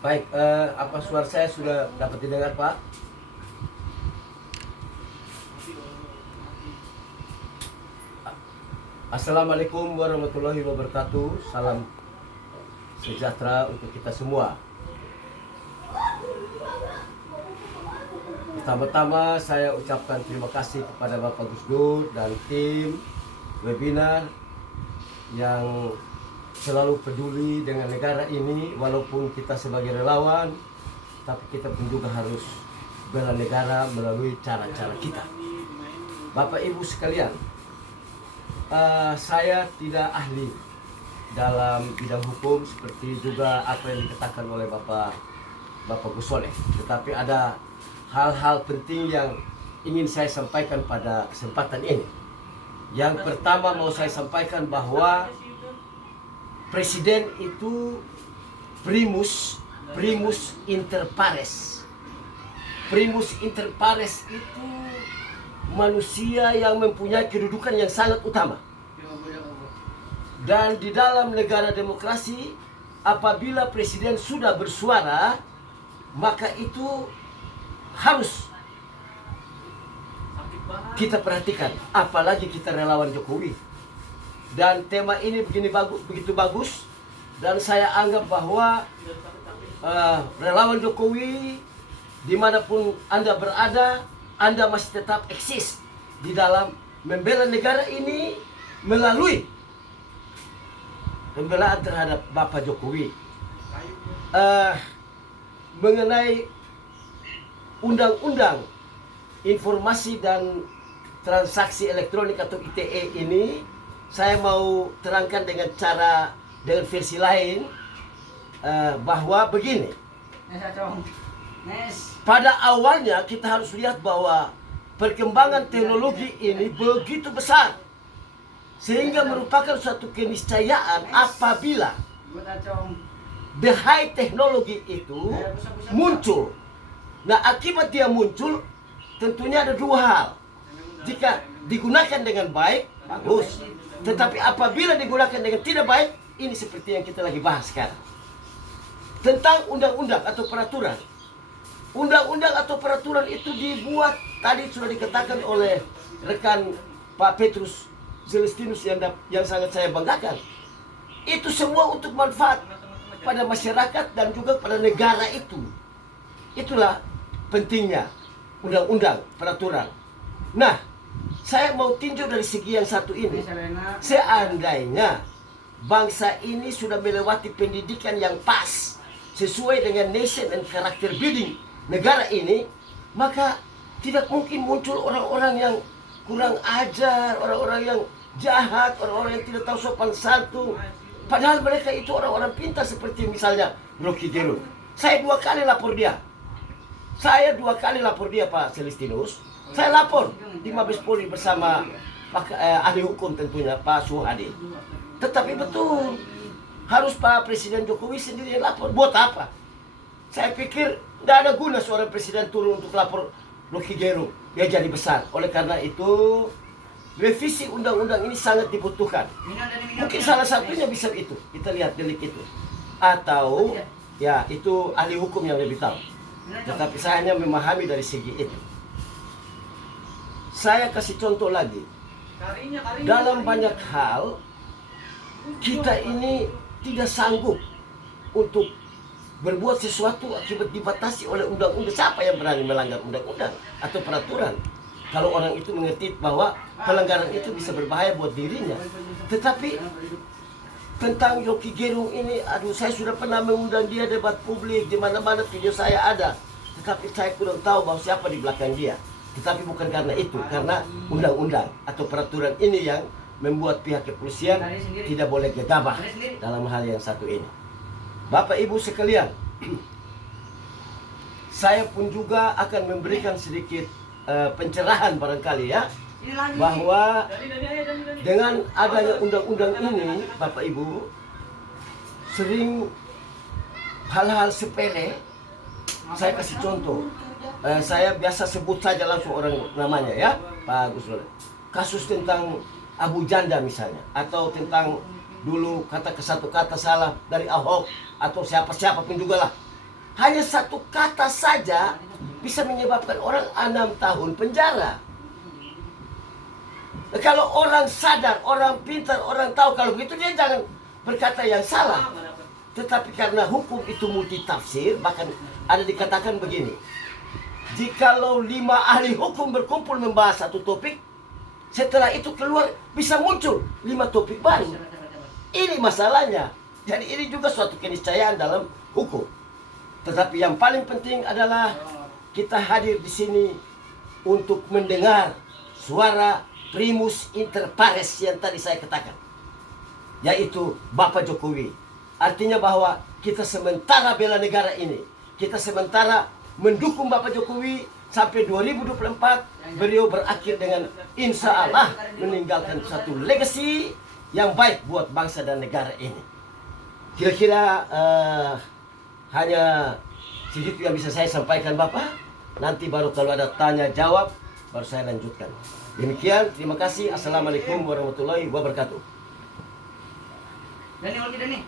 Baik, apa suara saya sudah dapat didengar, Pak? Assalamualaikum warahmatullahi wabarakatuh. Salam sejahtera untuk kita semua. Pertama-tama saya ucapkan terima kasih kepada Bapak Gus Dur dan tim webinar yang selalu peduli dengan negara ini. Walaupun kita sebagai relawan, tapi kita pun juga harus bela negara melalui cara-cara kita. Bapak Ibu sekalian, saya tidak ahli dalam bidang hukum seperti juga apa yang dikatakan oleh Bapak Gus Soleh. Tetapi ada hal-hal penting yang ingin saya sampaikan pada kesempatan ini. Yang pertama mau saya sampaikan bahwa Presiden itu primus inter pares. Primus inter pares itu manusia yang mempunyai kedudukan yang sangat utama. Dan di dalam negara demokrasi, apabila presiden sudah bersuara, maka itu harus kita perhatikan. Apalagi kita relawan Jokowi. Dan tema ini begitu bagus. Dan saya anggap bahwa relawan Jokowi dimanapun Anda berada, Anda masih tetap eksis di dalam membela negara ini melalui pembelaan terhadap Bapak Jokowi. Mengenai Undang-Undang Informasi dan Transaksi Elektronik atau ITE ini, saya mau terangkan dengan versi lain, bahwa begini. Pada awalnya kita harus lihat bahwa perkembangan teknologi ini begitu besar, sehingga merupakan suatu keniscayaan apabila the high teknologi itu muncul. Nah, akibat dia muncul tentunya ada dua hal. Jika digunakan dengan baik, bagus. Tetapi apabila digunakan dengan tidak baik, ini seperti yang kita lagi bahas sekarang. Tentang undang-undang atau peraturan. Undang-undang atau peraturan itu dibuat, tadi sudah dikatakan oleh rekan Pak Petrus Celestinus yang sangat saya banggakan. Itu semua untuk manfaat pada masyarakat dan juga pada negara itu. Itulah pentingnya undang-undang, peraturan. Nah, saya mau tinjau dari segi yang satu ini. Seandainya bangsa ini sudah melewati pendidikan yang pas sesuai dengan nation and character building negara ini, maka tidak mungkin muncul orang-orang yang kurang ajar, orang-orang yang jahat, orang-orang yang tidak tahu sopan santun. Padahal mereka itu orang-orang pintar, seperti misalnya Rocky Gerung. Saya dua kali lapor dia, Pak Celestinus. Saya lapor di Mabes Polri bersama ahli hukum tentunya, Pak Suhadi. Tetapi betul, harus Pak Presiden Jokowi sendiri yang lapor. Buat apa? Saya pikir tidak ada guna seorang presiden turun untuk lapor Rocky Gerung. Dia jadi besar. Oleh karena itu, revisi undang-undang ini sangat dibutuhkan. Mungkin salah satunya bisa itu. Kita lihat delik itu. Atau, ya itu ahli hukum yang lebih tahu. Tetapi saya hanya memahami dari segi itu. Saya kasih contoh lagi. Dalam banyak hal, kita ini tidak sanggup untuk berbuat sesuatu akibat dibatasi oleh undang-undang. Siapa yang berani melanggar undang-undang atau peraturan? Kalau orang itu mengerti bahwa pelanggaran itu bisa berbahaya buat dirinya. Tetapi tentang Rocky Gerung ini, aduh, saya sudah pernah mengundang dia debat publik, di mana-mana video saya ada. Tetapi saya kurang tahu bahwa siapa di belakang dia. Tetapi bukan karena itu, karena undang-undang atau peraturan ini yang membuat pihak kepolisian tidak boleh gegabah dalam hal yang satu ini. Bapak Ibu sekalian, saya pun juga akan memberikan sedikit pencerahan barangkali ya, bahwa dengan adanya undang-undang ini, Bapak Ibu, sering hal-hal sepele. Saya kasih contoh, saya biasa sebut saja langsung orang namanya ya, Pak Gus Dur. Kasus tentang Abu Janda misalnya, atau tentang dulu kata ke satu kata salah dari Ahok atau siapa-siapa pun juga lah. Hanya satu kata saja bisa menyebabkan orang 6 tahun penjara. Nah, kalau orang sadar, orang pintar, orang tahu kalau begitu dia jangan berkata yang salah. Tetapi karena hukum itu multitafsir, bahkan ada dikatakan begini. Jikalau 5 ahli hukum berkumpul membahas satu topik, setelah itu keluar bisa muncul 5 topik baru. Ini masalahnya. Jadi ini juga suatu keniscayaan dalam hukum. Tetapi yang paling penting adalah kita hadir di sini untuk mendengar suara primus inter pares yang tadi saya katakan, yaitu Bapak Jokowi. Artinya bahwa kita sementara bela negara ini, kita sementara mendukung Bapak Jokowi sampai 2024 beliau berakhir dengan insya Allah meninggalkan satu legacy yang baik buat bangsa dan negara ini. Kira-kira hanya segitu yang bisa saya sampaikan Bapak. Nanti baru kalau ada tanya jawab baru saya lanjutkan. Demikian, terima kasih. Assalamualaikum warahmatullahi wabarakatuh. Dani.